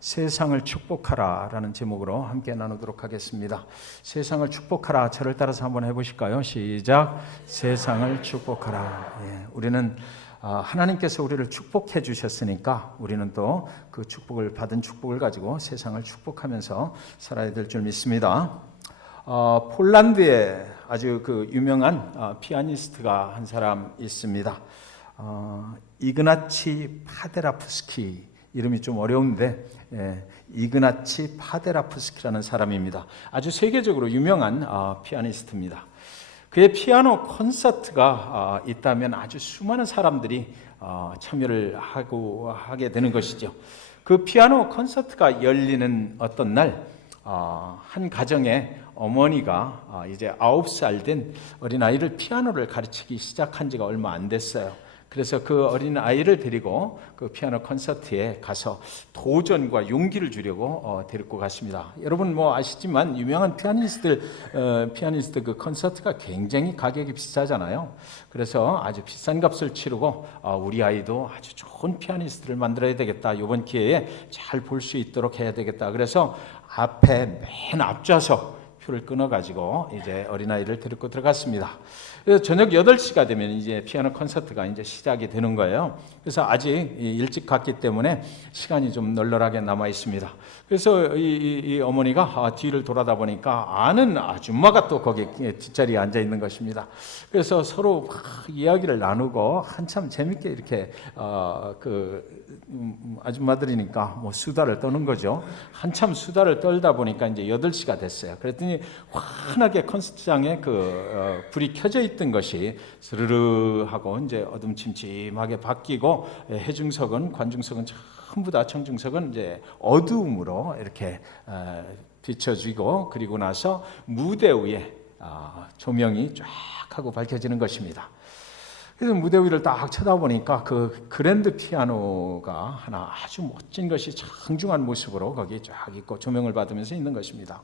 세상을 축복하라라는 제목으로 함께 나누도록 하겠습니다. 세상을 축복하라. 저를 따라서 한번 해보실까요? 시작. 세상을 축복하라. 예, 우리는 하나님께서 우리를 축복해 주셨으니까 우리는 또 그 축복을 받은 축복을 가지고 세상을 축복하면서 살아야 될 줄 믿습니다. 폴란드에 아주 그 유명한 피아니스트가 한 사람 있습니다. 이그나치 파데라프스키, 이름이 좀 어려운데 이그나치 파데라프스키라는 사람입니다. 아주 세계적으로 유명한 피아니스트입니다. 그의 피아노 콘서트가 있다면 아주 수많은 사람들이 참여를 하게 되는 것이죠. 그 피아노 콘서트가 열리는 어떤 날 한 가정의 어머니가 이제 9살 된 어린아이를 피아노를 가르치기 시작한 지가 얼마 안 됐어요. 그래서 그 어린아이를 데리고 그 피아노 콘서트에 가서 도전과 용기를 주려고 데리고 갔습니다. 여러분 뭐 아시지만 유명한 피아니스트 그 콘서트가 굉장히 가격이 비싸잖아요. 그래서 아주 비싼 값을 치르고 우리 아이도 아주 좋은 피아니스트를 만들어야 되겠다. 이번 기회에 잘 볼 수 있도록 해야 되겠다. 그래서 앞에 맨 앞좌석 표를 끊어가지고 이제 어린아이를 데리고 들어갔습니다. 그래서 저녁 8시가 되면 이제 피아노 콘서트가 이제 시작이 되는 거예요. 그래서 아직 일찍 갔기 때문에 시간이 좀 널널하게 남아 있습니다. 그래서 이 어머니가 뒤를 돌아다 보니까 아는 아줌마가 또 거기 뒷자리에 앉아 있는 것입니다. 그래서 서로 막 이야기를 나누고 한참 재밌게 이렇게 아줌마들이니까 뭐 수다를 떠는 거죠. 한참 수다를 떨다 보니까 이제 8시가 됐어요. 그랬더니 환하게 콘서트장에 불이 켜져 있던 것이 스르르 하고 이제 어둠침침하게 바뀌고 해중석은 관중석은 전부 다 청중석은 이제 어두움으로 이렇게 비춰지고 그리고 나서 무대 위에 조명이 쫙 하고 밝혀지는 것입니다. 그래서 무대 위를 딱 쳐다보니까 그 그랜드 피아노가 하나 아주 멋진 것이 장중한 모습으로 거기 쫙 있고 조명을 받으면서 있는 것입니다.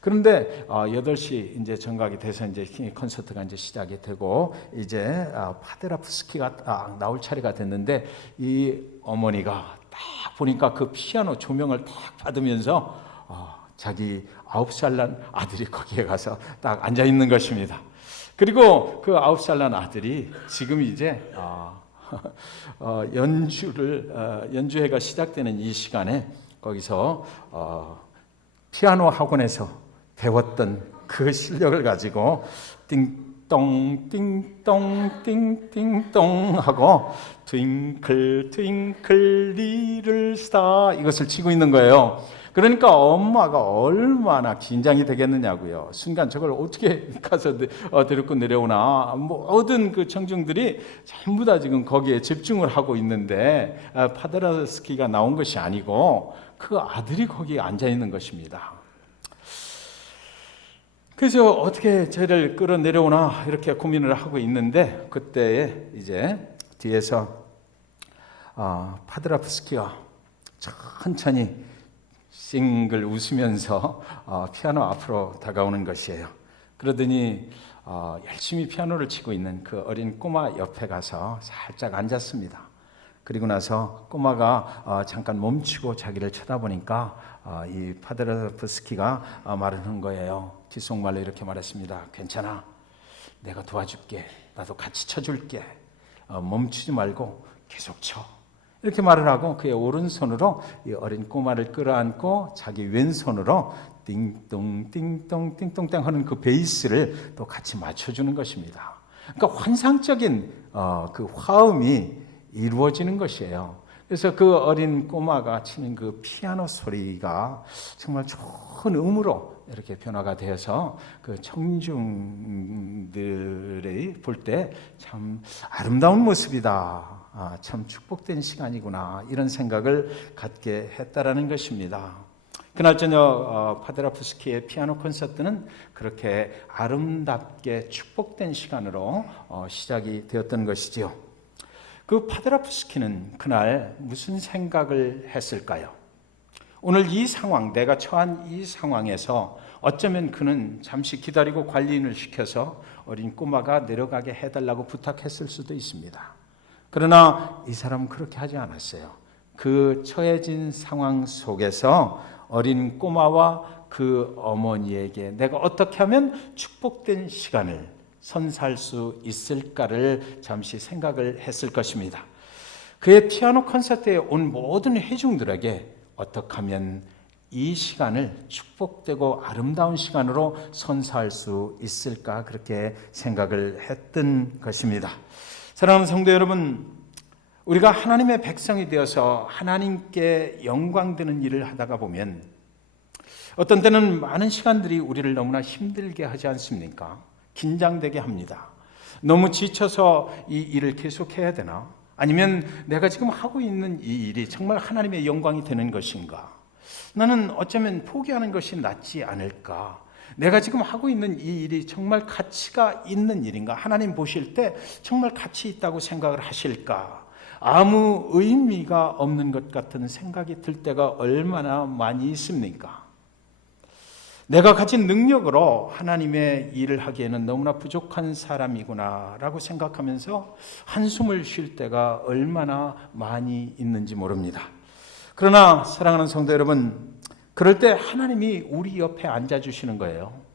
그런데 8시 이제 정각이 돼서 이제 콘서트가 이제 시작이 되고 이제 파데라프스키가 나올 차례가 됐는데 이 어머니가 딱 보니까 그 피아노 조명을 딱 받으면서 자기 9살 난 아들이 거기에 가서 딱 앉아 있는 것입니다. 그리고 그 9살 난 아들이 지금 이제 연주회가 시작되는 이 시간에 거기서 피아노 학원에서 배웠던 그 실력을 가지고 띵동 띵동 띵띵동 하고 트윙클 트윙클 리틀 스타 이것을 치고 있는 거예요. 그러니까 엄마가 얼마나 긴장이 되겠느냐고요. 순간 저걸 어떻게 가서 데리고 내려오나. 모든 그 청중들이 전부 다 지금 거기에 집중을 하고 있는데 파데라스키가 나온 것이 아니고 그 아들이 거기에 앉아 있는 것입니다. 그래서 어떻게 쟤를 끌어내려오나 이렇게 고민을 하고 있는데 그때에 이제 뒤에서 파데라프스키가 천천히 싱글 웃으면서 피아노 앞으로 다가오는 것이에요. 그러더니 열심히 피아노를 치고 있는 그 어린 꼬마 옆에 가서 살짝 앉았습니다. 그리고 나서 꼬마가 잠깐 멈추고 자기를 쳐다보니까 이 파데라프스키가 말하는 거예요. 귓속말로 이렇게 말했습니다. 괜찮아. 내가 도와줄게. 나도 같이 쳐줄게. 멈추지 말고 계속 쳐. 이렇게 말을 하고 그의 오른손으로 이 어린 꼬마를 끌어안고 자기 왼손으로 띵동 띵동 띵동땅 하는 그 베이스를 또 같이 맞춰주는 것입니다. 그러니까 환상적인 그 화음이 이루어지는 것이에요. 그래서 그 어린 꼬마가 치는 그 피아노 소리가 정말 좋은 음으로 이렇게 변화가 되어서 그 청중들이 볼 때 참 아름다운 모습이다. 참 축복된 시간이구나 이런 생각을 갖게 했다라는 것입니다. 그날 저녁 파데라프스키의 피아노 콘서트는 그렇게 아름답게 축복된 시간으로 시작이 되었던 것이지요. 그 파데라프스키는 그날 무슨 생각을 했을까요? 오늘 이 상황, 내가 처한 이 상황에서 어쩌면 그는 잠시 기다리고 관리인을 시켜서 어린 꼬마가 내려가게 해달라고 부탁했을 수도 있습니다. 그러나 이 사람은 그렇게 하지 않았어요. 그 처해진 상황 속에서 어린 꼬마와 그 어머니에게 내가 어떻게 하면 축복된 시간을 선사할 수 있을까를 잠시 생각을 했을 것입니다. 그의 피아노 콘서트에 온 모든 회중들에게 어떻게 하면 이 시간을 축복되고 아름다운 시간으로 선사할 수 있을까 그렇게 생각을 했던 것입니다. 사랑하는 성도 여러분, 우리가 하나님의 백성이 되어서 하나님께 영광되는 일을 하다가 보면 어떤 때는 많은 시간들이 우리를 너무나 힘들게 하지 않습니까? 긴장되게 합니다. 너무 지쳐서 이 일을 계속해야 되나? 아니면 내가 지금 하고 있는 이 일이 정말 하나님의 영광이 되는 것인가? 나는 어쩌면 포기하는 것이 낫지 않을까? 내가 지금 하고 있는 이 일이 정말 가치가 있는 일인가? 하나님 보실 때 정말 가치 있다고 생각을 하실까? 아무 의미가 없는 것 같은 생각이 들 때가 얼마나 많이 있습니까? 내가 가진 능력으로 하나님의 일을 하기에는 너무나 부족한 사람이구나 라고 생각하면서 한숨을 쉴 때가 얼마나 많이 있는지 모릅니다. 그러나 사랑하는 성도 여러분, 그럴 때 하나님이 우리 옆에 앉아주시는 거예요.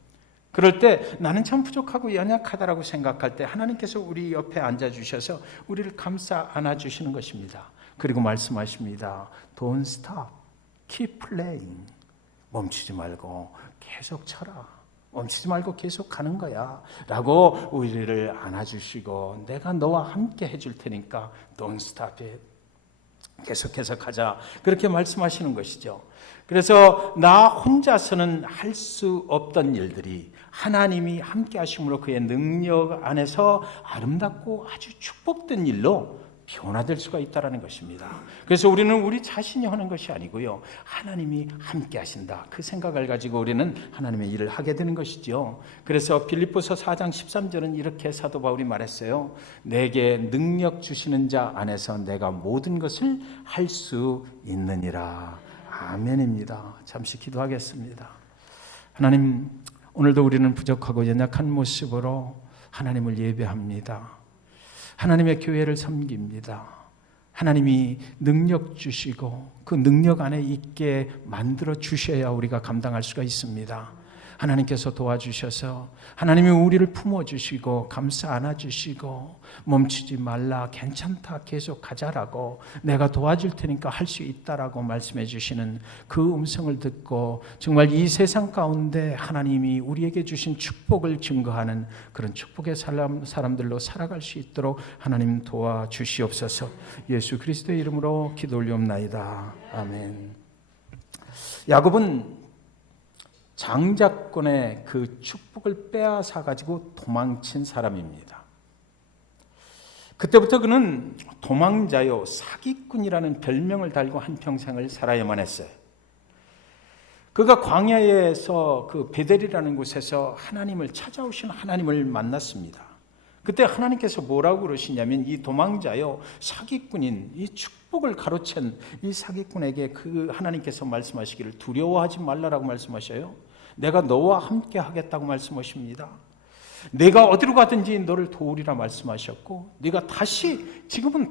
그럴 때 나는 참 부족하고 연약하다라고 생각할 때 하나님께서 우리 옆에 앉아주셔서 우리를 감싸 안아주시는 것입니다. 그리고 말씀하십니다. Don't stop, keep playing. 멈추지 말고 계속 쳐라. 멈추지 말고 계속 가는 거야 라고 우리를 안아주시고 내가 너와 함께 해줄 테니까 Don't stop it. 계속해서 가자. 그렇게 말씀하시는 것이죠. 그래서 나 혼자서는 할 수 없던 일들이 하나님이 함께 하심으로 그의 능력 안에서 아름답고 아주 축복된 일로 변화될 수가 있다는 것입니다. 그래서 우리는 우리 자신이 하는 것이 아니고요, 하나님이 함께 하신다. 그 생각을 가지고 우리는 하나님의 일을 하게 되는 것이죠. 그래서 빌립보서 4장 13절은 이렇게 사도 바울이 말했어요. 내게 능력 주시는 자 안에서 내가 모든 것을 할 수 있느니라. 아멘입니다. 잠시 기도하겠습니다. 하나님, 오늘도 우리는 부족하고 연약한 모습으로 하나님을 예배합니다. 하나님의 교회를 섬깁니다. 하나님이 능력 주시고 그 능력 안에 있게 만들어 주셔야 우리가 감당할 수가 있습니다. 하나님께서 도와주셔서 하나님이 우리를 품어주시고 감싸 안아주시고 멈추지 말라, 괜찮다, 계속 가자라고, 내가 도와줄 테니까 할 수 있다라고 말씀해 주시는 그 음성을 듣고 정말 이 세상 가운데 하나님이 우리에게 주신 축복을 증거하는 그런 축복의 사람들로 살아갈 수 있도록 하나님 도와주시옵소서. 예수 그리스도의 이름으로 기도 올리옵나이다. 아멘. 야곱은 장자권의 그 축복을 빼앗아 가지고 도망친 사람입니다. 그때부터 그는 도망자요 사기꾼이라는 별명을 달고 한평생을 살아야만 했어요. 그가 광야에서 그 베델이라는 곳에서 하나님을 찾아오신 하나님을 만났습니다. 그때 하나님께서 뭐라고 그러시냐면 이 도망자요 사기꾼인 이 축복을 가로챈 이 사기꾼에게 그 하나님께서 말씀하시기를 두려워하지 말라라고 말씀하셔요. 내가 너와 함께 하겠다고 말씀하십니다. 내가 어디로 가든지 너를 도우리라 말씀하셨고, 네가 다시 지금은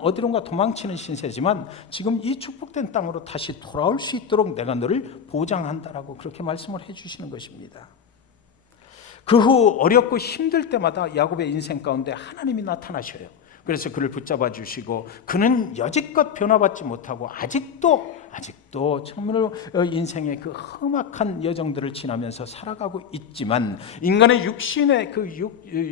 어디론가 도망치는 신세지만 지금 이 축복된 땅으로 다시 돌아올 수 있도록 내가 너를 보장한다라고 그렇게 말씀을 해주시는 것입니다. 그 후 어렵고 힘들 때마다 야곱의 인생 가운데 하나님이 나타나셔요. 그래서 그를 붙잡아 주시고 그는 여지껏 변화받지 못하고 아직도 정말 인생의 그 험악한 여정들을 지나면서 살아가고 있지만, 인간의 육신의 그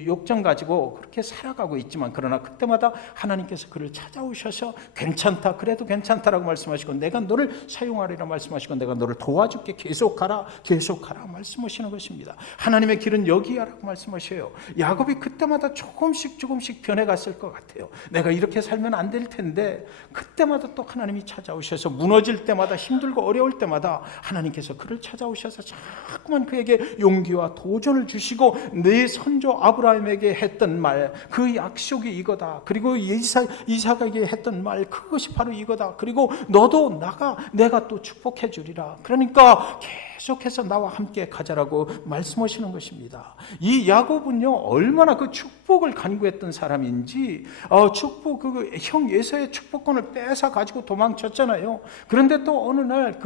욕정 가지고 그렇게 살아가고 있지만, 그러나 그때마다 하나님께서 그를 찾아오셔서 괜찮다, 그래도 괜찮다라고 말씀하시고 내가 너를 사용하리라 말씀하시고 내가 너를 도와줄게, 계속하라 말씀하시는 것입니다. 하나님의 길은 여기야라고 말씀하셔요. 야곱이 그때마다 조금씩 변해갔을 것 같아요. 내가 이렇게 살면 안 될 텐데 그때마다 또 하나님이 찾아오셔서 무너질 때마다, 힘들고 어려울 때마다 하나님께서 그를 찾아오셔서 자꾸만 그에게 용기와 도전을 주시고 내 선조 아브라함에게 했던 말, 그 약속이 이거다. 그리고 이삭에게 했던 말, 그것이 바로 이거다. 그리고 너도 내가 또 축복해 주리라. 그러니까 계속해서 나와 함께 가자라고 말씀하시는 것입니다. 이 야곱은요, 얼마나 그 축복을 간구했던 사람인지, 형 에서의 축복권을 뺏어 가지고 도망쳤잖아요. 그런데 또 어느 날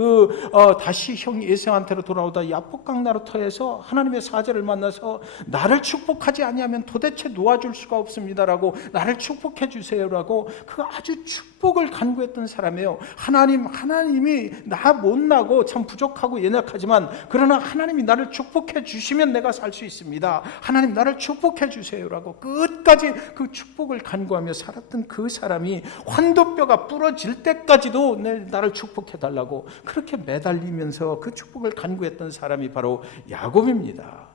다시 형 에서한테로 돌아오다 야복강나루터에서 하나님의 사자를 만나서 나를 축복하지 아니하면 도대체 놓아줄 수가 없습니다라고, 나를 축복해 주세요라고 그 아주 축복을 간구했던 사람이에요. 하나님이 나 못나고 참 부족하고 연약하지만, 그러나 하나님이 나를 축복해 주시면 내가 살 수 있습니다. 하나님 나를 축복해 주세요라고 끝까지 그 축복을 간구하며 살았던 그 사람이 환도뼈가 부러질 때까지도 나를 축복해 달라고 그렇게 매달리면서 그 축복을 간구했던 사람이 바로 야곱입니다.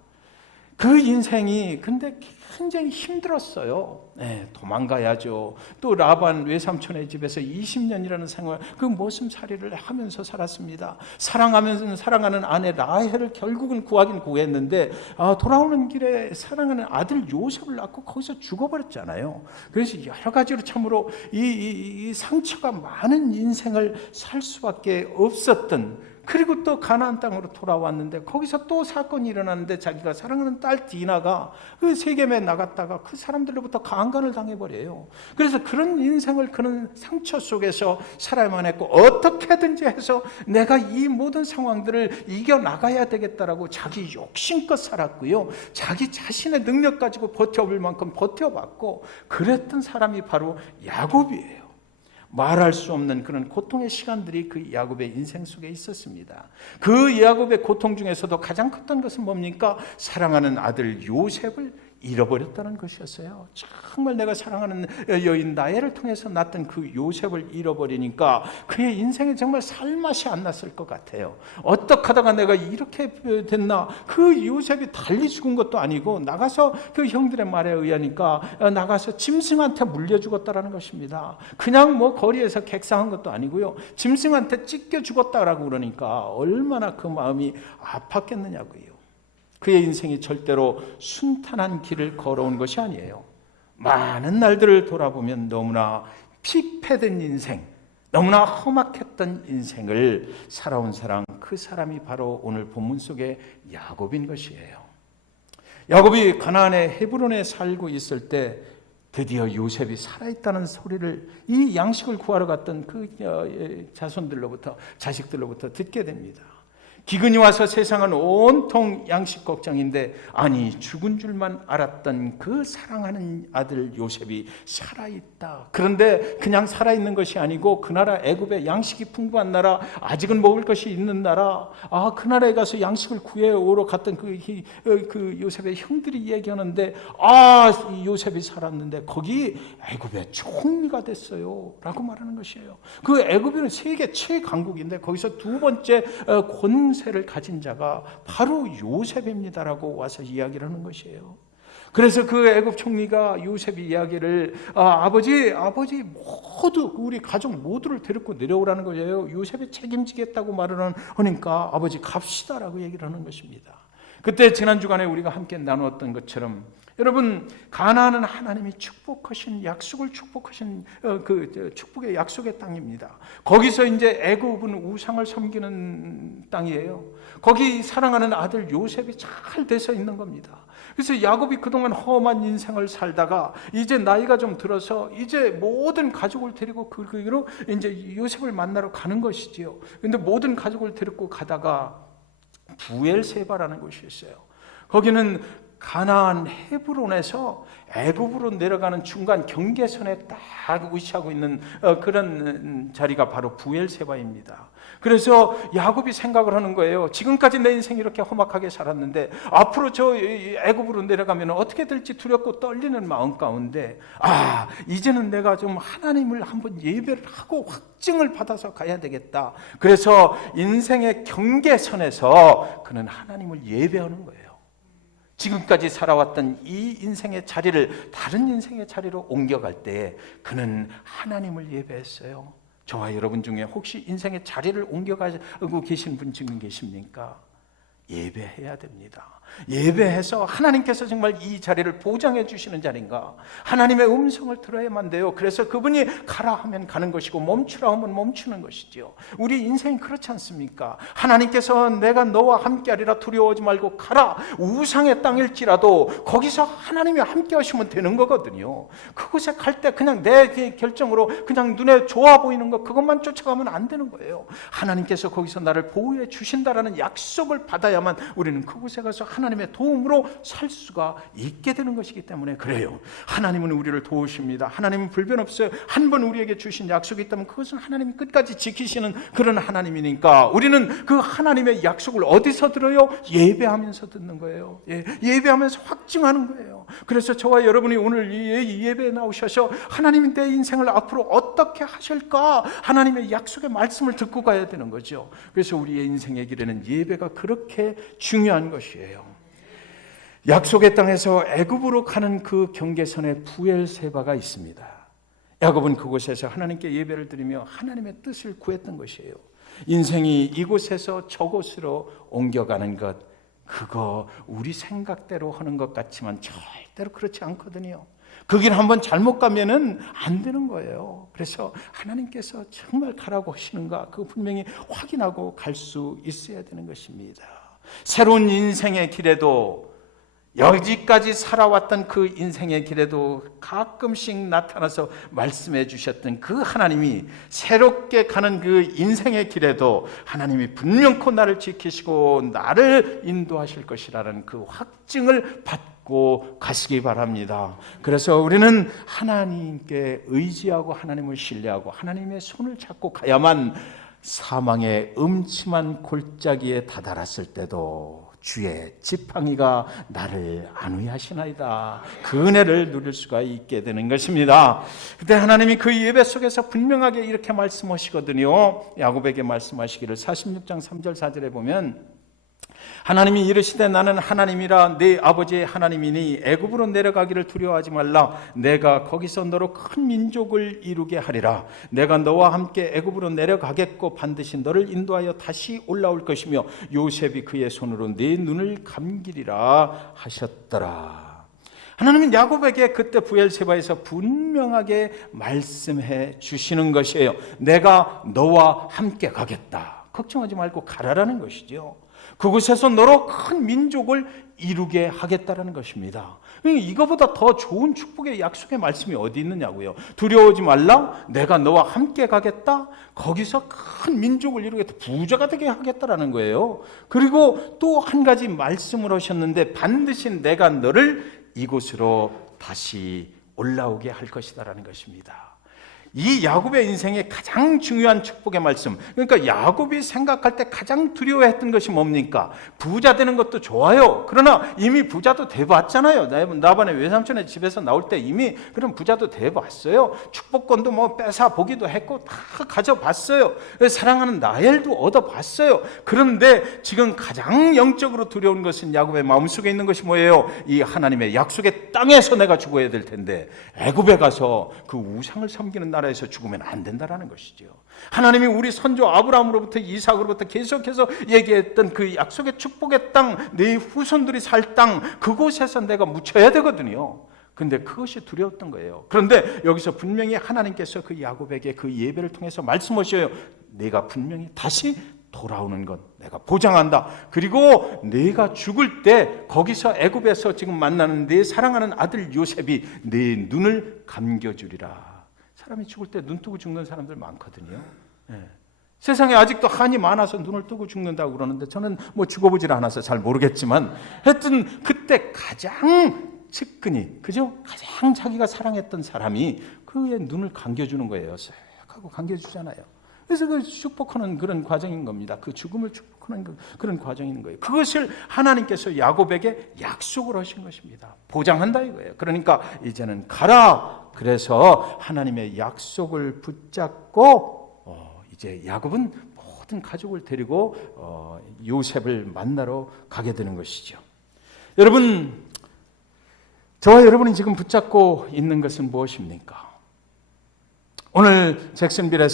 그 인생이 근데 굉장히 힘들었어요. 도망가야죠. 또 라반 외삼촌의 집에서 20년이라는 생활, 그 모슴살이를 하면서 살았습니다. 사랑하는 아내 라헬을 결국은 구하긴 구했는데, 돌아오는 길에 사랑하는 아들 요셉을 낳고 거기서 죽어버렸잖아요. 그래서 여러 가지로 참으로 이 상처가 많은 인생을 살 수밖에 없었던, 그리고 또 가나안 땅으로 돌아왔는데 거기서 또 사건이 일어났는데, 자기가 사랑하는 딸 디나가 그 세겜에 나갔다가 그 사람들로부터 강간을 당해버려요. 그래서 그런 인생을, 그런 상처 속에서 살아야만 했고, 어떻게든지 해서 내가 이 모든 상황들을 이겨나가야 되겠다라고 자기 욕심껏 살았고요, 자기 자신의 능력 가지고 버텨볼 만큼 버텨봤고, 그랬던 사람이 바로 야곱이에요. 말할 수 없는 그런 고통의 시간들이 그 야곱의 인생 속에 있었습니다. 그 야곱의 고통 중에서도 가장 컸던 것은 뭡니까? 사랑하는 아들 요셉을 잃어버렸다는 것이었어요. 정말 내가 사랑하는 여인 라헬을 통해서 낳던 그 요셉을 잃어버리니까 그의 인생에 정말 살맛이 안 났을 것 같아요. 어떻게 하다가 내가 이렇게 됐나? 그 요셉이 달리 죽은 것도 아니고, 나가서 그 형들의 말에 의하니까 나가서 짐승한테 물려 죽었다라는 것입니다. 그냥 거리에서 객상한 것도 아니고요, 짐승한테 찢겨 죽었다라고 그러니까 얼마나 그 마음이 아팠겠느냐고요. 그의 인생이 절대로 순탄한 길을 걸어온 것이 아니에요. 많은 날들을 돌아보면 너무나 핍해된 인생, 너무나 험악했던 인생을 살아온 사람, 그 사람이 바로 오늘 본문 속의 야곱인 것이에요. 야곱이 가나안의 헤브론에 살고 있을 때 드디어 요셉이 살아있다는 소리를, 이 양식을 구하러 갔던 그 자식들로부터 듣게 됩니다. 기근이 와서 세상은 온통 양식 걱정인데, 아니 죽은 줄만 알았던 그 사랑하는 아들 요셉이 살아있다. 그런데 그냥 살아있는 것이 아니고, 그 나라 애굽의 양식이 풍부한 나라, 아직은 먹을 것이 있는 나라, 그 나라에 가서 양식을 구해오러 갔던 그 요셉의 형들이 얘기하는데, 이 요셉이 살았는데 거기 애굽의 총리가 됐어요 라고 말하는 것이에요. 그 애굽은 세계 최강국인데 거기서 두 번째 권세를 가진 자가 바로 요셉입니다라고 와서 이야기를 하는 것이에요. 그래서 그 애굽 총리가 요셉이 이야기를, 아버지 모두, 우리 가족 모두를 데리고 내려오라는 거예요. 요셉이 책임지겠다고 말을 하니까 아버지 갑시다라고 얘기를 하는 것입니다. 그때 지난 주간에 우리가 함께 나누었던 것처럼, 여러분, 가나안은 하나님이 축복하신, 약속을 축복하신 축복의 약속의 땅입니다. 거기서 이제 애굽은 우상을 섬기는 땅이에요. 거기 사랑하는 아들 요셉이 잘 돼서 있는 겁니다. 그래서 야곱이 그동안 험한 인생을 살다가 이제 나이가 좀 들어서 이제 모든 가족을 데리고 그 길로 이제 요셉을 만나러 가는 것이지요. 근데 모든 가족을 데리고 가다가 부엘세바라는 곳이 있어요. 거기는 가나안 헤브론에서 애굽으로 내려가는 중간 경계선에 딱 위치하고 있는 그런 자리가 바로 부엘세바입니다. 그래서 야곱이 생각을 하는 거예요. 지금까지 내 인생이 이렇게 험악하게 살았는데 앞으로 저 애굽으로 내려가면 어떻게 될지 두렵고 떨리는 마음 가운데, 이제는 내가 좀 하나님을 한번 예배를 하고 확증을 받아서 가야 되겠다. 그래서 인생의 경계선에서 그는 하나님을 예배하는 거예요. 지금까지 살아왔던 이 인생의 자리를 다른 인생의 자리로 옮겨갈 때 그는 하나님을 예배했어요. 저와 여러분 중에 혹시 인생의 자리를 옮겨가고 계신 분 지금 계십니까? 예배해야 됩니다. 예배해서 하나님께서 정말 이 자리를 보장해 주시는 자리인가, 하나님의 음성을 들어야만 돼요. 그래서 그분이 가라 하면 가는 것이고 멈추라 하면 멈추는 것이죠. 우리 인생이 그렇지 않습니까? 하나님께서 내가 너와 함께하리라, 두려워하지 말고 가라. 우상의 땅일지라도 거기서 하나님이 함께 하시면 되는 거거든요. 그곳에 갈 때 그냥 내 결정으로 그냥 눈에 좋아 보이는 것 그것만 쫓아가면 안 되는 거예요. 하나님께서 거기서 나를 보호해 주신다라는 약속을 받아야만 우리는 그곳에 가서 하나님의 도움으로 살 수가 있게 되는 것이기 때문에 그래요. 하나님은 우리를 도우십니다. 하나님은 불변 없어요. 한 번 우리에게 주신 약속이 있다면 그것은 하나님이 끝까지 지키시는 그런 하나님이니까 우리는 그 하나님의 약속을 어디서 들어요? 예배하면서 듣는 거예요. 예배하면서 확증하는 거예요. 그래서 저와 여러분이 오늘 이 예배에 나오셔서 하나님이 내 인생을 앞으로 어떻게 하실까? 하나님의 약속의 말씀을 듣고 가야 되는 거죠. 그래서 우리의 인생의 길에는 예배가 그렇게 중요한 것이에요. 약속의 땅에서 애굽으로 가는 그 경계선에 부엘세바가 있습니다. 야곱은 그곳에서 하나님께 예배를 드리며 하나님의 뜻을 구했던 것이에요. 인생이 이곳에서 저곳으로 옮겨가는 것, 그거 우리 생각대로 하는 것 같지만 절대로 그렇지 않거든요. 그 길 한번 잘못 가면은 안 되는 거예요. 그래서 하나님께서 정말 가라고 하시는가, 그거 분명히 확인하고 갈 수 있어야 되는 것입니다. 새로운 인생의 길에도, 여기까지 살아왔던 그 인생의 길에도 가끔씩 나타나서 말씀해 주셨던 그 하나님이 새롭게 가는 그 인생의 길에도 하나님이 분명코 나를 지키시고 나를 인도하실 것이라는 그 확증을 받고 가시기 바랍니다. 그래서 우리는 하나님께 의지하고 하나님을 신뢰하고 하나님의 손을 잡고 가야만 사망의 음침한 골짜기에 다다랐을 때도 주의 지팡이가 나를 안위하시나이다, 그 은혜를 누릴 수가 있게 되는 것입니다. 그때 하나님이 그 예배 속에서 분명하게 이렇게 말씀하시거든요. 야곱에게 말씀하시기를 46장 3절 4절에 보면 하나님이 이르시되 나는 하나님이라 네 아버지의 하나님이니 애굽으로 내려가기를 두려워하지 말라. 내가 거기서 너로 큰 민족을 이루게 하리라. 내가 너와 함께 애굽으로 내려가겠고 반드시 너를 인도하여 다시 올라올 것이며 요셉이 그의 손으로 네 눈을 감기리라 하셨더라. 하나님은 야곱에게 그때 부엘세바에서 분명하게 말씀해 주시는 것이에요. 내가 너와 함께 가겠다. 걱정하지 말고 가라라는 것이죠. 그곳에서 너로 큰 민족을 이루게 하겠다라는 것입니다. 이거보다 더 좋은 축복의 약속의 말씀이 어디 있느냐고요. 두려워하지 말라. 내가 너와 함께 가겠다. 거기서 큰 민족을 이루겠다. 부자가 되게 하겠다라는 거예요. 그리고 또 한 가지 말씀을 하셨는데 반드시 내가 너를 이곳으로 다시 올라오게 할 것이다라는 것입니다. 이 야곱의 인생의 가장 중요한 축복의 말씀, 그러니까 야곱이 생각할 때 가장 두려워했던 것이 뭡니까? 부자 되는 것도 좋아요. 그러나 이미 부자도 돼봤잖아요. 나반의 외삼촌의 집에서 나올 때 이미 그런 부자도 돼봤어요. 축복권도 뭐 뺏어 보기도 했고 다 가져봤어요. 사랑하는 라헬도 얻어봤어요. 그런데 지금 가장 영적으로 두려운 것은 야곱의 마음속에 있는 것이 뭐예요? 이 하나님의 약속의 땅에서 내가 죽어야 될 텐데 애굽에 가서 그 우상을 섬기는 나라에서 죽으면 안 된다라는 것이죠. 하나님이 우리 선조 아브라함으로부터 이삭으로부터 계속해서 얘기했던 그 약속의 축복의 땅, 내 후손들이 살 땅, 그곳에서 내가 묻혀야 되거든요. 근데 그것이 두려웠던 거예요. 그런데 여기서 분명히 하나님께서 그 야곱에게 그 예배를 통해서 말씀하셔요. 내가 분명히 다시 돌아오는 것 내가 보장한다. 그리고 내가 죽을 때 거기서 애굽에서 지금 만나는 내 사랑하는 아들 요셉이 내 눈을 감겨주리라. 사람이 죽을 때 눈 뜨고 죽는 사람들 많거든요. 세상에 아직도 한이 많아서 눈을 뜨고 죽는다고 그러는데 저는 뭐 죽어보질 않아서 잘 모르겠지만 하여튼 그때 가장 측근히, 그죠? 가장 자기가 사랑했던 사람이 그의 눈을 감겨주는 거예요. 쓱 하고 감겨주잖아요. 그래서 그 축복하는 그런 과정인 겁니다. 그 죽음을 축복하는 그런 과정인 거예요. 그것을 하나님께서 야곱에게 약속을 하신 것입니다. 보장한다 이거예요. 그러니까 이제는 가라. 그래서 하나님의 약속을 붙잡고 이제 야곱은 모든 가족을 데리고 요셉을 만나러 가게 되는 것이죠. 여러분, 저와 여러분이 지금 붙잡고 있는 것은 무엇입니까? 오늘 잭슨빌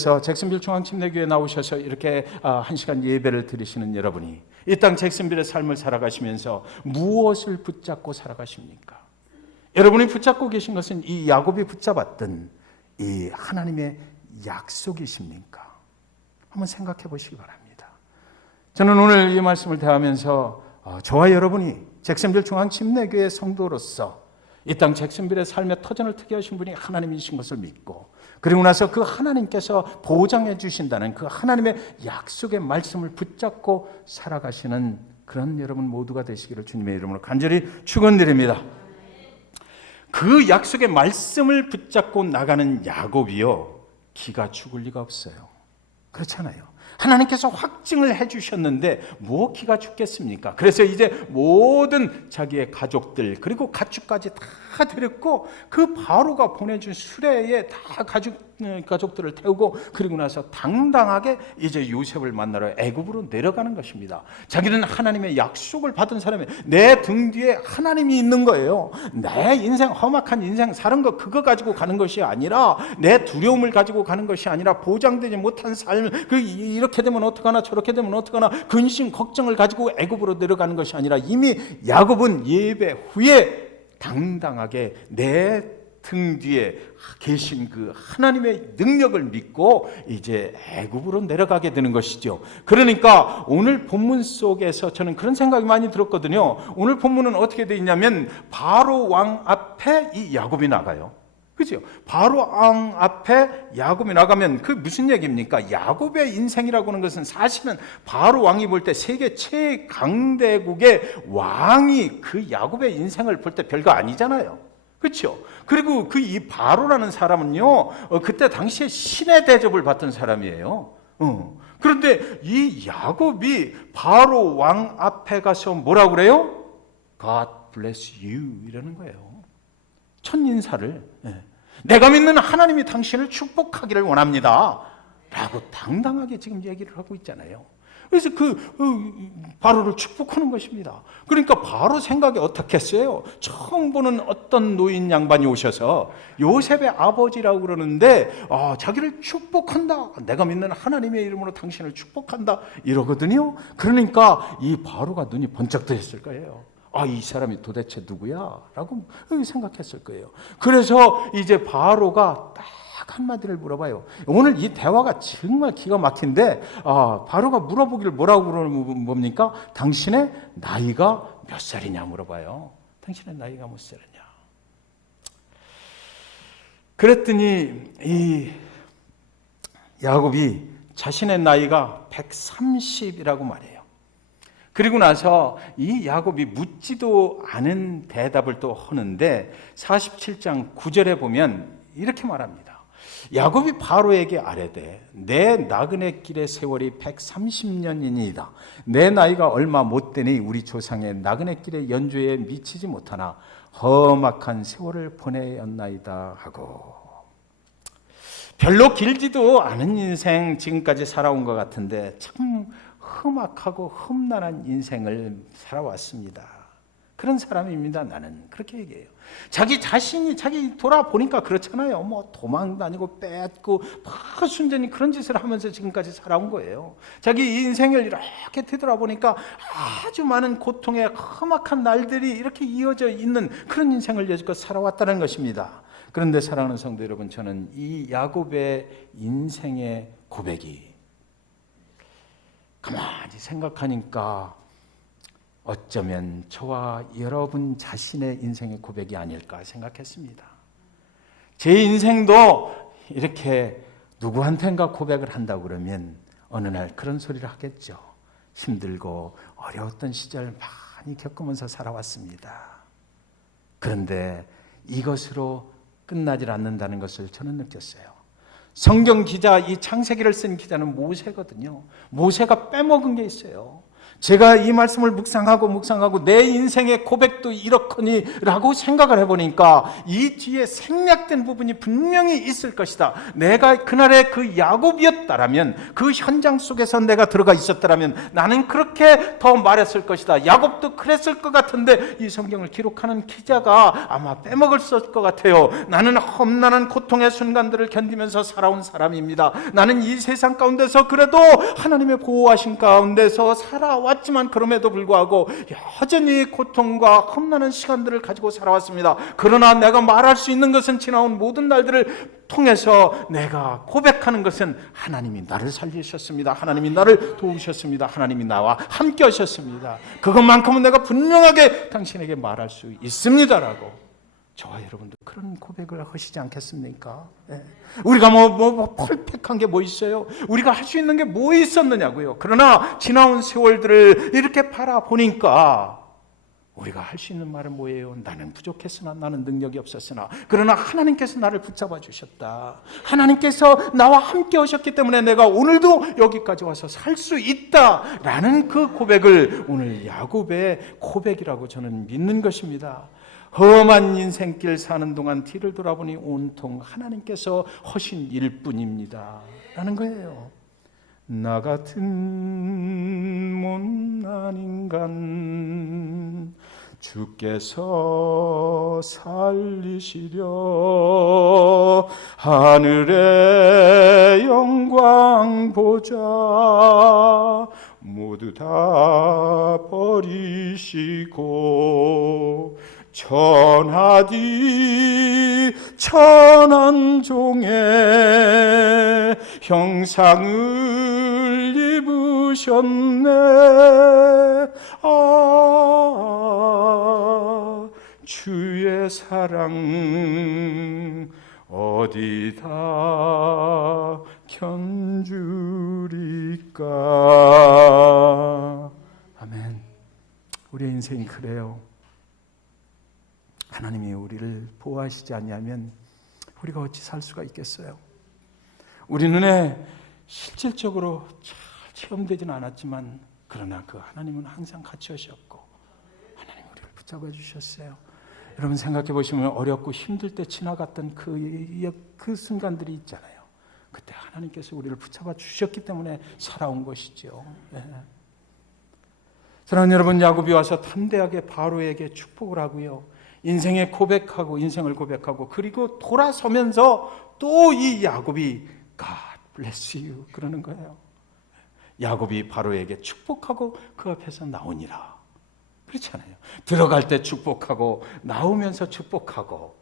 중앙침례교회에 나오셔서 이렇게 1시간 예배를 드리시는 여러분이 이 땅 잭슨빌의 삶을 살아가시면서 무엇을 붙잡고 살아가십니까? 여러분이 붙잡고 계신 것은 이 야곱이 붙잡았던 이 하나님의 약속이십니까? 한번 생각해 보시기 바랍니다. 저는 오늘 이 말씀을 대하면서 저와 여러분이 잭슨빌 중앙침례교회 성도로서 이 땅 잭슨빌의 삶의 터전을 트게 하신 분이 하나님이신 것을 믿고, 그리고 나서 그 하나님께서 보장해 주신다는 그 하나님의 약속의 말씀을 붙잡고 살아가시는 그런 여러분 모두가 되시기를 주님의 이름으로 간절히 축원드립니다. 그 약속의 말씀을 붙잡고 나가는 야곱이요, 기가 죽을 리가 없어요. 그렇잖아요. 하나님께서 확증을 해주셨는데 뭐 기가 죽겠습니까? 그래서 이제 모든 자기의 가족들 그리고 가축까지 다 데렸고 그 바로가 보내준 수레에 다 가족들을 태우고, 그리고 나서 당당하게 이제 요셉을 만나러 애굽으로 내려가는 것입니다. 자기는 하나님의 약속을 받은 사람이에요. 내 등 뒤에 하나님이 있는 거예요. 내 인생, 험악한 인생 사는 거 그거 가지고 가는 것이 아니라, 내 두려움을 가지고 가는 것이 아니라, 보장되지 못한 삶, 이렇게 되면 어떡하나 저렇게 되면 어떡하나 근심 걱정을 가지고 애굽으로 내려가는 것이 아니라, 이미 야곱은 예배 후에 당당하게 내 등 뒤에 계신 그 하나님의 능력을 믿고 이제 애굽으로 내려가게 되는 것이죠. 그러니까 오늘 본문 속에서 저는 그런 생각이 많이 들었거든요. 오늘 본문은 어떻게 되어 있냐면 바로 왕 앞에 이 야곱이 나가요. 그죠? 바로 왕 앞에 야곱이 나가면 그 무슨 얘기입니까? 야곱의 인생이라고 하는 것은 사실은 바로 왕이 볼 때 세계 최강대국의 왕이 그 야곱의 인생을 볼 때 별거 아니잖아요. 그렇죠? 그리고 그 이 바로라는 사람은요, 그때 당시에 신의 대접을 받던 사람이에요. 그런데 이 야곱이 바로 왕 앞에 가서 뭐라고 그래요? God bless you 이러는 거예요. 첫 인사를, 내가 믿는 하나님이 당신을 축복하기를 원합니다 라고 당당하게 지금 얘기를 하고 있잖아요. 그래서 바로를 축복하는 것입니다. 그러니까 바로 생각이 어떻겠어요? 처음 보는 어떤 노인 양반이 오셔서 요셉의 아버지라고 그러는데 자기를 축복한다, 내가 믿는 하나님의 이름으로 당신을 축복한다 이러거든요. 그러니까 이 바로가 눈이 번쩍 뜨였을 거예요. 이 사람이 도대체 누구야? 라고 생각했을 거예요. 그래서 이제 바로가 딱 한마디를 물어봐요. 오늘 이 대화가 정말 기가 막힌데, 바로가 물어보기를 뭐라고 물어보는 겁니까? 당신의 나이가 몇 살이냐 물어봐요. 당신의 나이가 몇 살이냐. 그랬더니 이 야곱이 자신의 나이가 130이라고 말해요. 그리고 나서 이 야곱이 묻지도 않은 대답을 또 하는데 47장 9절에 보면 이렇게 말합니다. 야곱이 바로에게 아뢰되 내 나그네 길의 세월이 130년이니이다. 내 나이가 얼마 못 되니 우리 조상의 나그네 길의 연주에 미치지 못하나 험악한 세월을 보내었나이다 하고, 별로 길지도 않은 인생 지금까지 살아온 것 같은데 참 험악하고 험난한 인생을 살아왔습니다. 그런 사람입니다. 나는 그렇게 얘기해요. 자기 자신이 자기 돌아보니까 그렇잖아요. 뭐 도망 다니고 뺏고 막 순전히 그런 짓을 하면서 지금까지 살아온 거예요. 자기 인생을 이렇게 되돌아보니까 아주 많은 고통의 험악한 날들이 이렇게 이어져 있는 그런 인생을 여지껏 살아왔다는 것입니다. 그런데 사랑하는 성도 여러분, 저는 이 야곱의 인생의 고백이 가만히 생각하니까 어쩌면 저와 여러분 자신의 인생의 고백이 아닐까 생각했습니다. 제 인생도 이렇게 누구한테인가 고백을 한다고 그러면 어느 날 그런 소리를 하겠죠. 힘들고 어려웠던 시절 많이 겪으면서 살아왔습니다. 그런데 이것으로 끝나질 않는다는 것을 저는 느꼈어요. 성경 기자, 이 창세기를 쓴 기자는 모세거든요. 모세가 빼먹은 게 있어요. 제가 이 말씀을 묵상하고 내 인생의 고백도 이렇거니라고 생각을 해보니까 이 뒤에 생략된 부분이 분명히 있을 것이다. 내가 그날의 그 야곱이었다라면, 그 현장 속에서 내가 들어가 있었다라면 나는 그렇게 더 말했을 것이다. 야곱도 그랬을 것 같은데 이 성경을 기록하는 기자가 아마 빼먹었을 것 같아요. 나는 험난한 고통의 순간들을 견디면서 살아온 사람입니다. 나는 이 세상 가운데서 그래도 하나님의 보호하신 가운데서 살아왔지만 그럼에도 불구하고 여전히 고통과 험난한 시간들을 가지고 살아왔습니다. 그러나 내가 말할 수 있는 것은 지나온 모든 날들을 통해서 내가 고백하는 것은 하나님이 나를 살리셨습니다. 하나님이 나를 도우셨습니다. 하나님이 나와 함께 하셨습니다. 그것만큼은 내가 분명하게 당신에게 말할 수 있습니다라고 저와 여러분도 그런 고백을 하시지 않겠습니까? 네. 우리가 펄펙한 게 뭐 있어요? 우리가 할 수 있는 게 뭐 있었느냐고요. 그러나 지나온 세월들을 이렇게 바라보니까 우리가 할 수 있는 말은 뭐예요? 나는 부족했으나, 나는 능력이 없었으나, 그러나 하나님께서 나를 붙잡아 주셨다. 하나님께서 나와 함께 하셨기 때문에 내가 오늘도 여기까지 와서 살 수 있다라는 그 고백을 오늘 야곱의 고백이라고 저는 믿는 것입니다. 험한 인생길 사는 동안 뒤를 돌아보니 온통 하나님께서 하신 일뿐입니다 라는 거예요. 나 같은 못난 인간 주께서 살리시려 하늘의 영광 보자 모두 다 버리시고 천하디 천한 종의 형상을 입으셨네. 아, 주의 사랑 어디다 견주리까. 아멘. 우리의 인생이 그래요. 하나님이 우리를 보호하시지 않냐면 우리가 어찌 살 수가 있겠어요? 우리 눈에 실질적으로 잘 체험되지는 않았지만 그러나 그 하나님은 항상 같이 하셨고 하나님 우리를 붙잡아 주셨어요. 여러분 생각해 보시면 어렵고 힘들 때 지나갔던 그 순간들이 있잖아요. 그때 하나님께서 우리를 붙잡아 주셨기 때문에 살아온 것이죠. 네. 사랑하는 여러분, 야곱이 와서 담대하게 바로에게 축복을 하고요. 인생을 고백하고 그리고 돌아서면서 또 이 야곱이 God bless you 그러는 거예요. 야곱이 바로에게 축복하고 그 앞에서 나오니라. 그렇잖아요. 들어갈 때 축복하고 나오면서 축복하고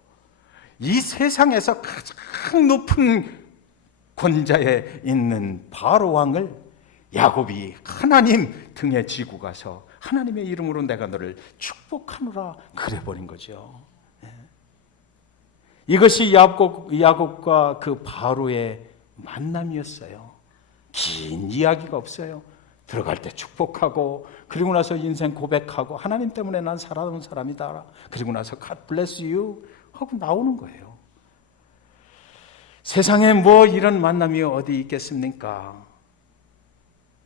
이 세상에서 가장 높은 권자에 있는 바로 왕을 야곱이 하나님 등에 지고 가서 하나님의 이름으로 내가 너를 축복하노라 그래 버린 거죠. 네. 이것이 야곱과 그 바로의 만남이었어요. 긴 이야기가 없어요. 들어갈 때 축복하고 그리고 나서 인생 고백하고 하나님 때문에 난 살아온 사람이다. 그리고 나서 God bless you 하고 나오는 거예요. 세상에 뭐 이런 만남이 어디 있겠습니까?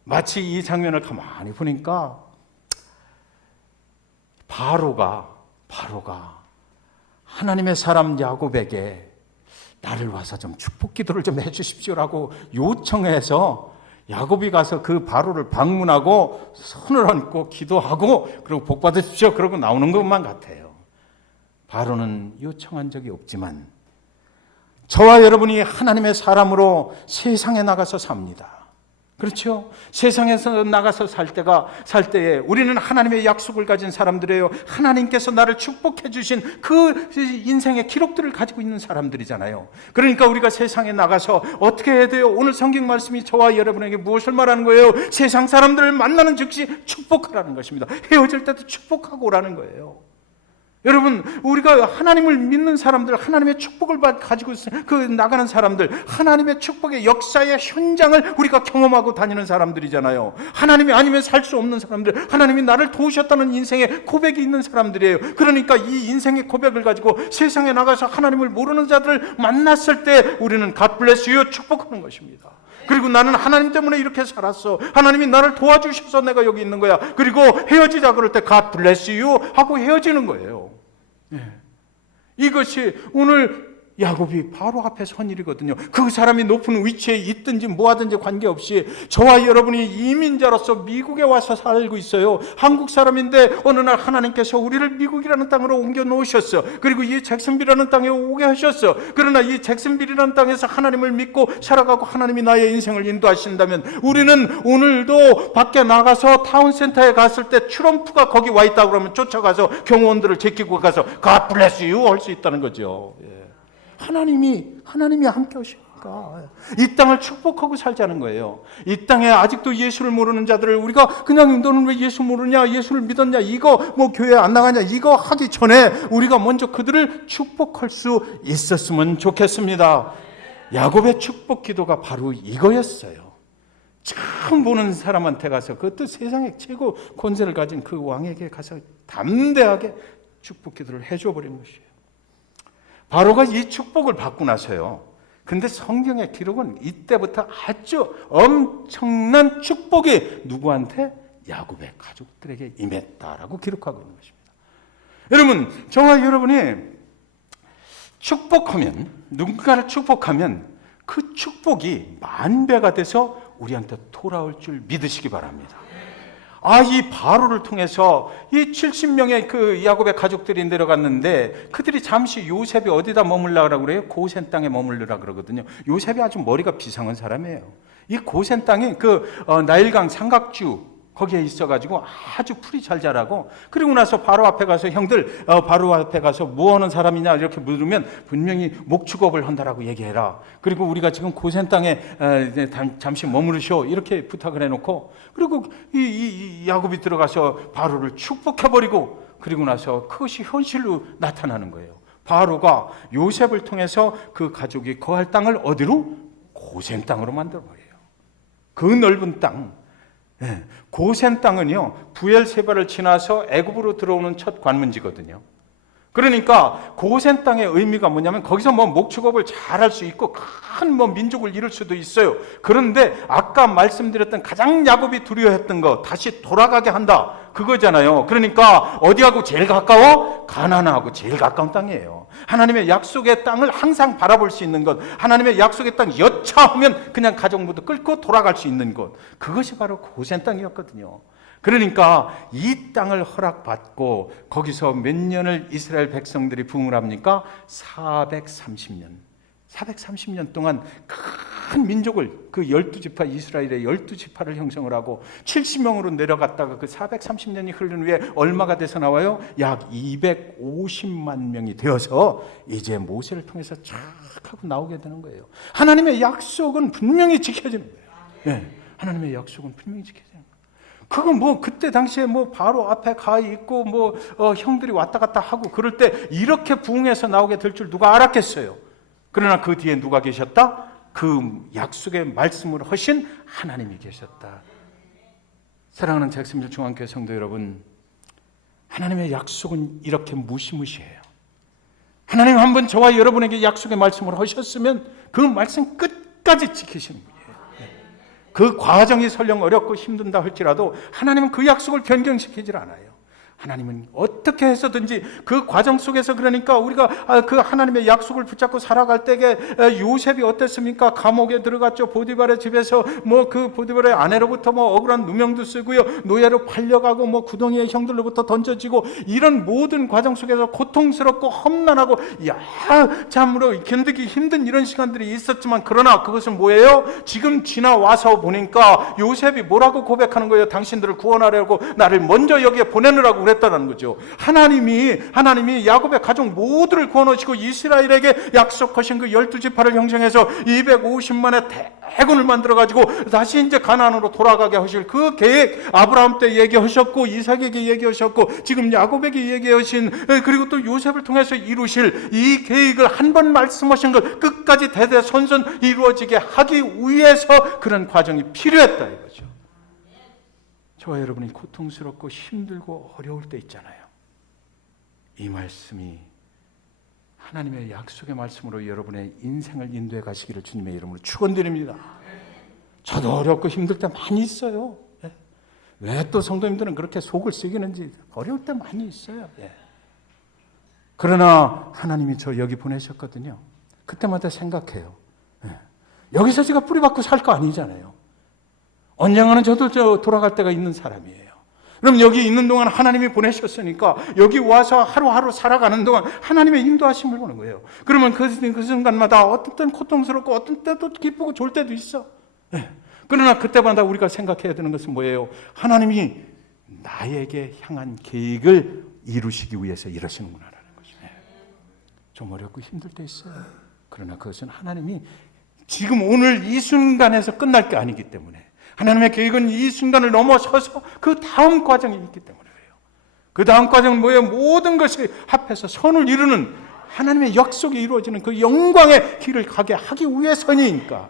마치 이 장면을 가만히 보니까 바로가 하나님의 사람 야곱에게 나를 와서 좀 축복 기도를 좀 해주십시오라고 요청해서 야곱이 가서 그 바로를 방문하고 손을 얹고 기도하고 그리고 복 받으십시오 그러고 나오는 것만 같아요. 바로는 요청한 적이 없지만 저와 여러분이 하나님의 사람으로 세상에 나가서 삽니다. 그렇죠? 세상에서 나가서 살 때에 우리는 하나님의 약속을 가진 사람들이에요. 하나님께서 나를 축복해 주신 그 인생의 기록들을 가지고 있는 사람들이잖아요. 그러니까 우리가 세상에 나가서 어떻게 해야 돼요? 오늘 성경 말씀이 저와 여러분에게 무엇을 말하는 거예요? 세상 사람들을 만나는 즉시 축복하라는 것입니다. 헤어질 때도 축복하고 오라는 거예요. 여러분, 우리가 하나님을 믿는 사람들, 하나님의 축복을 가지고 나가는 사람들, 하나님의 축복의 역사의 현장을 우리가 경험하고 다니는 사람들이잖아요. 하나님이 아니면 살 수 없는 사람들, 하나님이 나를 도우셨다는 인생의 고백이 있는 사람들이에요. 그러니까 이 인생의 고백을 가지고 세상에 나가서 하나님을 모르는 자들을 만났을 때 우리는 God bless you 축복하는 것입니다. 그리고 나는 하나님 때문에 이렇게 살았어. 하나님이 나를 도와주셔서 내가 여기 있는 거야. 그리고 헤어지자 그럴 때 God bless you 하고 헤어지는 거예요. 이것이 오늘 야곱이 바로 앞에 선 일이거든요. 그 사람이 높은 위치에 있든지 뭐하든지 관계없이 저와 여러분이 이민자로서 미국에 와서 살고 있어요. 한국 사람인데 어느 날 하나님께서 우리를 미국이라는 땅으로 옮겨 놓으셨어. 그리고 이 잭슨빌이라는 땅에 오게 하셨어. 그러나 이 잭슨빌이라는 땅에서 하나님을 믿고 살아가고 하나님이 나의 인생을 인도하신다면 우리는 오늘도 밖에 나가서 타운센터에 갔을 때 트럼프가 거기 와 있다고 그러면 쫓아가서 경호원들을 제끼고 가서 God bless you 할 수 있다는 거죠. 하나님이 함께 하시니까 이 땅을 축복하고 살자는 거예요. 이 땅에 아직도 예수를 모르는 자들을 우리가 그냥 너는 왜 예수 모르냐, 예수를 믿었냐, 이거 뭐 교회 안 나가냐, 이거 하기 전에 우리가 먼저 그들을 축복할 수 있었으면 좋겠습니다. 야곱의 축복 기도가 바로 이거였어요. 처음 보는 사람한테 가서, 그것도 세상의 최고 권세를 가진 그 왕에게 가서 담대하게 축복 기도를 해줘 버린 것이에요. 바로가 이 축복을 받고 나서요. 근데 성경의 기록은 이때부터 아주 엄청난 축복이 누구한테? 야곱의 가족들에게 임했다라고 기록하고 있는 것입니다. 여러분, 저와 여러분이 축복하면, 누군가를 축복하면 그 축복이 만배가 돼서 우리한테 돌아올 줄 믿으시기 바랍니다. 이 바로를 통해서 이 70명의 그 야곱의 가족들이 내려갔는데 그들이 잠시 요셉이 어디다 머물라고 그래요? 고센 땅에 머물르라 그러거든요. 요셉이 아주 머리가 비상한 사람이에요. 이 고센 땅이 나일강 삼각주 거기에 있어가지고 아주 풀이 잘 자라고, 그리고 나서 바로 앞에 가서 형들 바로 앞에 가서 뭐 하는 사람이냐 이렇게 물으면 분명히 목축업을 한다라고 얘기해라. 그리고 우리가 지금 고센 땅에 잠시 머무르쇼 이렇게 부탁을 해놓고, 그리고 이 야곱이 들어가서 바로를 축복해버리고, 그리고 나서 그것이 현실로 나타나는 거예요. 바로가 요셉을 통해서 그 가족이 거할 땅을 어디로? 고센 땅으로 만들어버려요. 그 넓은 땅. 고센 땅은요, 부엘세바를 지나서 애굽으로 들어오는 첫 관문지거든요. 그러니까 고센 땅의 의미가 뭐냐면 거기서 목축업을 잘할 수 있고 큰 민족을 이룰 수도 있어요. 그런데 아까 말씀드렸던 가장 야곱이 두려워했던 거, 다시 돌아가게 한다, 그거잖아요. 그러니까 어디하고 제일 가까워? 가나안하고 제일 가까운 땅이에요. 하나님의 약속의 땅을 항상 바라볼 수 있는 것, 하나님의 약속의 땅 여차하면 그냥 가족 모두 끌고 돌아갈 수 있는 것, 그것이 바로 고센 땅이었거든요. 그러니까 이 땅을 허락받고 거기서 몇 년을 이스라엘 백성들이 부흥을 합니까? 430년 동안 큰 민족을, 그 12지파, 이스라엘의 12지파를 형성을 하고 70명으로 내려갔다가 그 430년이 흐른 후에 얼마가 돼서 나와요? 약 250만 명이 되어서 이제 모세를 통해서 쫙 하고 나오게 되는 거예요. 하나님의 약속은 분명히 지켜지는 거예요. 하나님의 약속은 분명히 지켜지는 거예요. 그건 그때 당시에 바로 앞에 가 있고 형들이 왔다 갔다 하고 그럴 때 이렇게 부흥해서 나오게 될 줄 누가 알았겠어요. 그러나 그 뒤에 누가 계셨다? 그 약속의 말씀으로 하신 하나님이 계셨다. 사랑하는 잭슨빌 중앙교회 성도 여러분, 하나님의 약속은 이렇게 무시무시해요. 하나님 한번 저와 여러분에게 약속의 말씀을 하셨으면 그 말씀 끝까지 지키시는 분이에요. 그 과정이 설령 어렵고 힘든다 할지라도 하나님은 그 약속을 변경시키질 않아요. 하나님은 어떻게 해서든지 그 과정 속에서, 그러니까 우리가 그 하나님의 약속을 붙잡고 살아갈 때에 요셉이 어땠습니까? 감옥에 들어갔죠. 보디발의 집에서 그 보디발의 아내로부터 억울한 누명도 쓰고요, 노예로 팔려가고 구덩이에 형들로부터 던져지고, 이런 모든 과정 속에서 고통스럽고 험난하고 참으로 견디기 힘든 이런 시간들이 있었지만, 그러나 그것은 뭐예요? 지금 지나와서 보니까 요셉이 뭐라고 고백하는 거예요? 당신들을 구원하려고 나를 먼저 여기에 보내느라고 그랬다는 거죠. 하나님이 야곱의 가족 모두를 구원하시고 이스라엘에게 약속하신 그 12지파를 형성해서 250만의 대군을 만들어가지고 다시 이제 가나안으로 돌아가게 하실 그 계획, 아브라함 때 얘기하셨고 이삭에게 얘기하셨고 지금 야곱에게 얘기하신, 그리고 또 요셉을 통해서 이루실 이 계획을 한 번 말씀하신 걸 끝까지 대대손손 이루어지게 하기 위해서 그런 과정이 필요했다 이거죠. 저와 여러분이 고통스럽고 힘들고 어려울 때 있잖아요. 이 말씀이 하나님의 약속의 말씀으로 여러분의 인생을 인도해 가시기를 주님의 이름으로 축원드립니다. 저도 어렵고 힘들 때 많이 있어요. 왜 또 성도님들은 그렇게 속을 썩이는지 어려울 때 많이 있어요. 그러나 하나님이 저 여기 보내셨거든요. 그때마다 생각해요. 여기서 제가 뿌리박고 살 거 아니잖아요. 언젠가는 저도 돌아갈 때가 있는 사람이에요. 그럼 여기 있는 동안 하나님이 보내셨으니까 여기 와서 하루하루 살아가는 동안 하나님의 인도하심을 보는 거예요. 그러면 그 순간마다 어떤 때는 고통스럽고 어떤 때도 기쁘고 좋을 때도 있어. 그러나 그때마다 우리가 생각해야 되는 것은 뭐예요? 하나님이 나에게 향한 계획을 이루시기 위해서 이러시는구나라는 거죠. 좀 어렵고 힘들 때 있어요. 그러나 그것은 하나님이 지금 오늘 이 순간에서 끝날 게 아니기 때문에, 하나님의 계획은 이 순간을 넘어서서 그 다음 과정이 있기 때문에 그래요. 그 다음 과정은 뭐예요? 모든 것이 합해서 선을 이루는 하나님의 약속이 이루어지는 그 영광의 길을 가게 하기 위해서니까.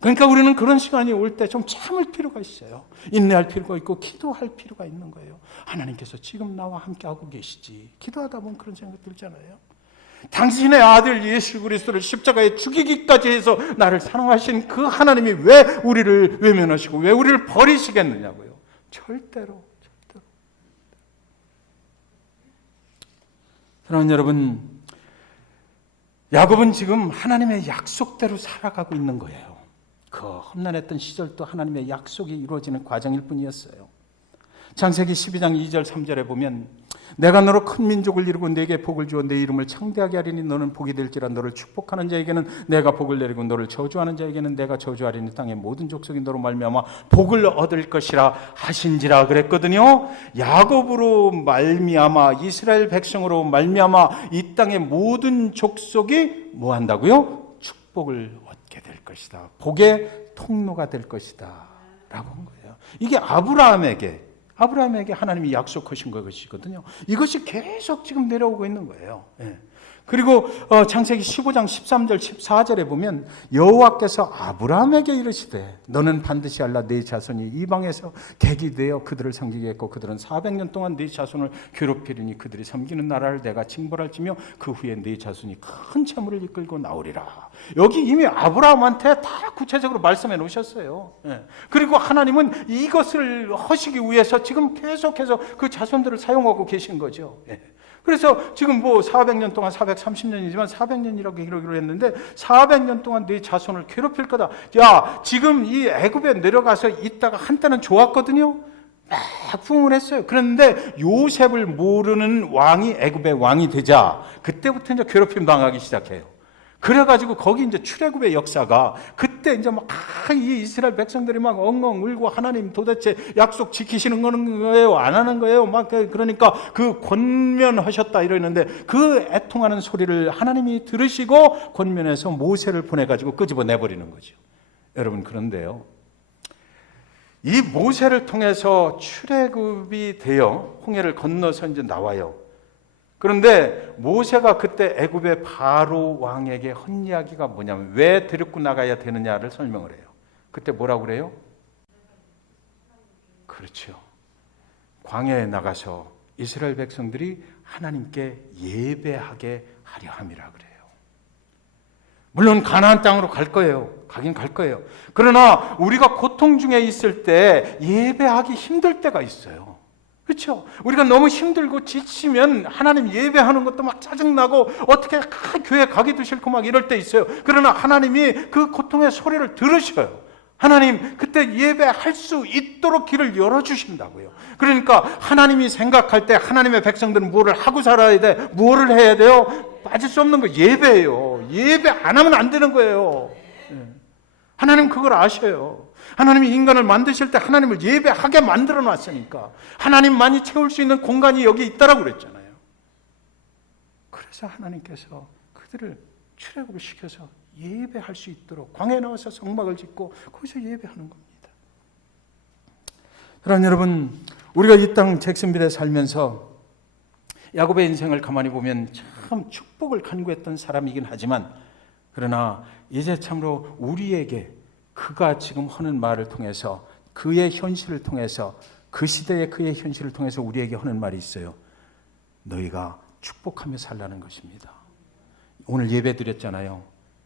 그러니까 우리는 그런 시간이 올 때 좀 참을 필요가 있어요. 인내할 필요가 있고 기도할 필요가 있는 거예요. 하나님께서 지금 나와 함께하고 계시지. 기도하다 보면 그런 생각 들잖아요. 당신의 아들 예수 그리스도를 십자가에 죽이기까지 해서 나를 사랑하신 그 하나님이 왜 우리를 외면하시고 왜 우리를 버리시겠느냐고요. 절대로. 사랑하는 여러분, 야곱은 지금 하나님의 약속대로 살아가고 있는 거예요. 그 험난했던 시절도 하나님의 약속이 이루어지는 과정일 뿐이었어요. 창세기 12장 2절 3절에 보면 내가 너로 큰 민족을 이루고 네게 복을 주어 내 이름을 창대하게 하리니 너는 복이 될지라. 너를 축복하는 자에게는 내가 복을 내리고 너를 저주하는 자에게는 내가 저주하리니 땅의 모든 족속이 너로 말미암아 복을 얻을 것이라 하신지라 그랬거든요. 야곱으로 말미암아, 이스라엘 백성으로 말미암아 이 땅의 모든 족속이 뭐 한다고요? 축복을 얻게 될 것이다. 복의 통로가 될 것이다 라고 한 거예요. 이게 아브라함에게 하나님이 약속하신 것이거든요. 이것이 계속 지금 내려오고 있는 거예요. 그리고 창세기 15장 13절 14절에 보면 여호와께서 아브라함에게 이르시되 너는 반드시 알라 네 자손이 이방에서 객이 되어 그들을 섬기겠고 그들은 400년 동안 네 자손을 괴롭히리니 그들이 섬기는 나라를 내가 징벌할지며 그 후에 네 자손이 큰 재물을 이끌고 나오리라. 여기 이미 아브라함한테 다 구체적으로 말씀해 놓으셨어요. 그리고 하나님은 이것을 하시기 위해서 지금 계속해서 그 자손들을 사용하고 계신 거죠. 그래서 지금 뭐 400년 동안 430년이지만 400년이라고 기록을 했는데 400년 동안 네 자손을 괴롭힐 거다. 야, 지금 이 애굽에 내려가서 있다가 한때는 좋았거든요. 막 부흥을 했어요. 그런데 요셉을 모르는 왕이 애굽의 왕이 되자 그때부터 이제 괴롭힘 당하기 시작해요. 그래가지고 거기 이제 출애굽의 역사가 그때 이제 막 이 이스라엘 백성들이 막 엉엉 울고 하나님 도대체 약속 지키시는 거예요? 안 하는 거예요? 막 그러니까 그 권면하셨다 이러는데 그 애통하는 소리를 하나님이 들으시고 권면해서 모세를 보내가지고 끄집어 내버리는 거죠. 여러분, 그런데요, 이 모세를 통해서 출애굽이 되어 홍해를 건너서 이제 나와요. 그런데 모세가 그때 애굽의 바로 왕에게 한 이야기가 뭐냐면 왜 데리고 나가야 되느냐를 설명을 해요. 그때 뭐라고 그래요? 그렇죠. 광야에 나가서 이스라엘 백성들이 하나님께 예배하게 하려 함이라 그래요. 물론 가나안 땅으로 갈 거예요. 가긴 갈 거예요. 그러나 우리가 고통 중에 있을 때 예배하기 힘들 때가 있어요. 그렇죠? 우리가 너무 힘들고 지치면 하나님 예배하는 것도 막 짜증나고 어떻게 교회 가기도 싫고 막 이럴 때 있어요. 그러나 하나님이 그 고통의 소리를 들으셔요. 하나님 그때 예배할 수 있도록 길을 열어주신다고요. 그러니까 하나님이 생각할 때 하나님의 백성들은 뭐를 하고 살아야 돼? 뭐를 해야 돼요? 빠질 수 없는 거 예배예요. 예배 안 하면 안 되는 거예요. 하나님 그걸 아셔요. 하나님이 인간을 만드실 때 하나님을 예배하게 만들어 놨으니까 하나님만이 채울 수 있는 공간이 여기 있다라고 그랬잖아요. 그래서 하나님께서 그들을 출애굽을 시켜서 예배할 수 있도록 광야에 나와서 성막을 짓고 거기서 예배하는 겁니다. 그러나 여러분, 우리가 이 땅 잭슨빌에 살면서 야곱의 인생을 가만히 보면 참 축복을 간구했던 사람이긴 하지만, 그러나 이제 참으로 우리에게 그가 지금 하는 말을 통해서, 그의 현실을 통해서, 그 시대의 그의 현실을 통해서 우리에게 하는 말이 있어요. 너희가 축복하며 살라는 것입니다. 오늘 예배 드렸잖아요.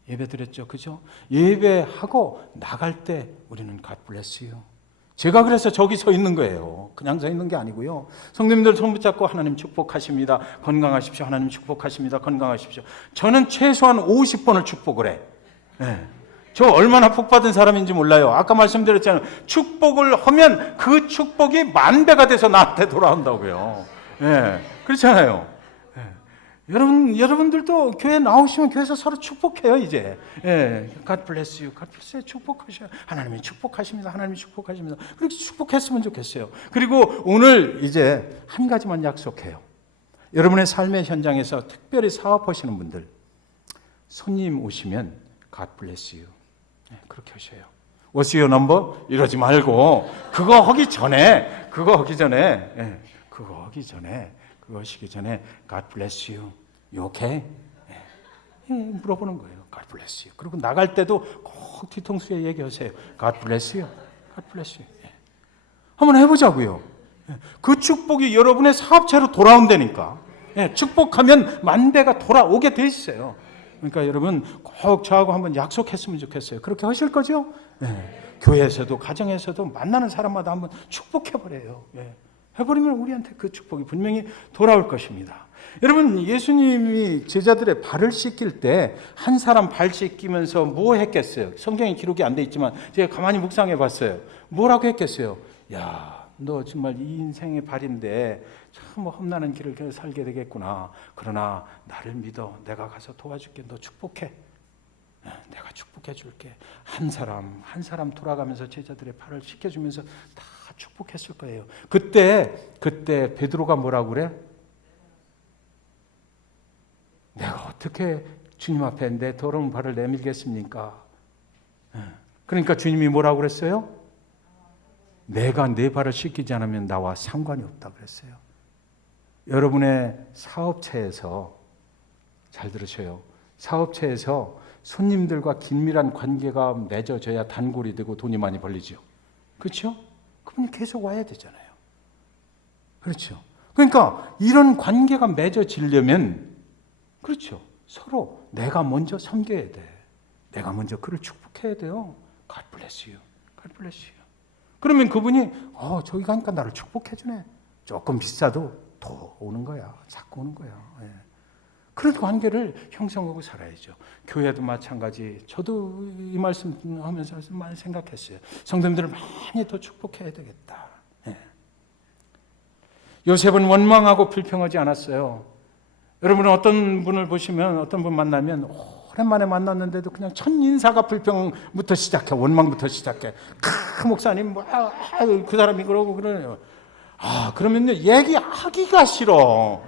예배 드렸죠, 그죠? 예배하고 나갈 때 우리는 God bless you. 제가 그래서 저기 서 있는 거예요. 그냥 서 있는 게 아니고요. 성도님들 손 붙잡고 하나님 축복하십니다. 건강하십시오. 하나님 축복하십니다. 건강하십시오. 저는 최소한 50번을 축복을 해. 네. 저 얼마나 복 받은 사람인지 몰라요. 아까 말씀드렸잖아요. 축복을 하면 그 축복이 만배가 돼서 나한테 돌아온다고요. 네. 그렇잖아요. 여러분들도 교회 나오시면 교회에서 서로 축복해요, 이제. 예, God bless you, God bless you, 축복하셔요. 하나님이 축복하십니다. 하나님이 축복하십니다. 그렇게 축복했으면 좋겠어요. 그리고 오늘 이제 한 가지만 약속해요. 여러분의 삶의 현장에서 특별히 사업하시는 분들, 손님 오시면 God bless you. 예, 그렇게 하셔요. What's your number? 이러지 말고, 그거 하기 전에, 그거 하시기 전에 God bless you. You okay? 물어보는 거예요. God bless you. 그리고 나갈 때도 꼭 뒤통수에 얘기하세요. God bless you. God bless you. 한번 해보자고요. 그 축복이 여러분의 사업체로 돌아온다니까. 축복하면 만배가 돌아오게 돼 있어요. 그러니까 여러분 꼭 저하고 한번 약속했으면 좋겠어요. 그렇게 하실 거죠? 교회에서도 가정에서도 만나는 사람마다 한번 축복해버려요. 해버리면 우리한테 그 축복이 분명히 돌아올 것입니다. 여러분, 예수님이 제자들의 발을 씻길 때 한 사람 발 씻기면서 뭐 했겠어요? 성경에 기록이 안 돼 있지만 제가 가만히 묵상해 봤어요. 뭐라고 했겠어요? 야, 너 정말 이 인생의 발인데 참 험난한 길을 살게 되겠구나. 그러나 나를 믿어. 내가 가서 도와줄게. 너 축복해. 내가 축복해 줄게. 한 사람 돌아가면서 제자들의 발을 씻겨주면서 다 축복했을 거예요. 그때 베드로가 뭐라고 그래? 내가 어떻게 주님 앞에 내 더러운 발을 내밀겠습니까? 그러니까 주님이 뭐라고 그랬어요? 내가 내 발을 씻기지 않으면 나와 상관이 없다 그랬어요. 여러분의 사업체에서, 잘 들으셔요. 사업체에서 손님들과 긴밀한 관계가 맺어져야 단골이 되고 돈이 많이 벌리죠. 그렇죠? 그분이 계속 와야 되잖아요. 그렇죠? 그러니까 이런 관계가 맺어지려면, 그렇죠, 서로 내가 먼저 섬겨야 돼. 내가 먼저 그를 축복해야 돼요. God bless you. God bless you. 그러면 그분이 저기 가니까 나를 축복해 주네. 조금 비싸도 더 오는 거야. 자꾸 오는 거야. 그런 관계를 형성하고 살아야죠. 교회도 마찬가지. 저도 이 말씀 하면서 많이 생각했어요. 성도님들을 많이 더 축복해야 되겠다. 요셉은 원망하고 불평하지 않았어요. 여러분은 어떤 분을 보시면, 어떤 분 만나면 오랜만에 만났는데도 그냥 첫 인사가 불평부터 시작해. 원망부터 시작해. 목사님 그 사람이 그러고 그러네요. 그러면요 얘기하기가 싫어.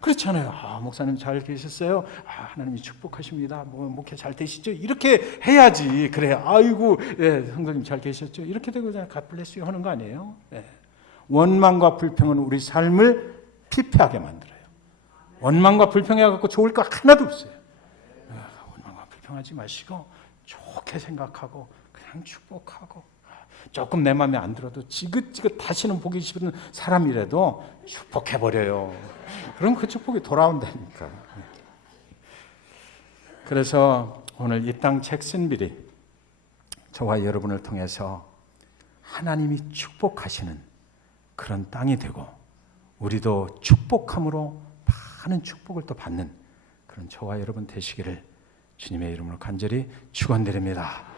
그렇잖아요. 목사님 잘 계셨어요? 하나님이 축복하십니다. 목회 잘 되시죠? 이렇게 해야지. 그래. 아이고, 성도님 잘 계셨죠? 이렇게 되고 그냥 God bless you 하는 거 아니에요? 원망과 불평은 우리 삶을 피폐하게 만들어요. 원망과 불평해갖고 좋을 거 하나도 없어요. 원망과 불평하지 마시고 좋게 생각하고 그냥 축복하고, 조금 내 마음에 안 들어도 지긋지긋 다시는 보기 싫은 사람이라도 축복해버려요. 그럼 그 축복이 돌아온다니까. 그래서 오늘 이 땅 잭슨빌이 저와 여러분을 통해서 하나님이 축복하시는 그런 땅이 되고, 우리도 축복함으로 많은 축복을 또 받는 그런 저와 여러분 되시기를 주님의 이름으로 간절히 축원드립니다.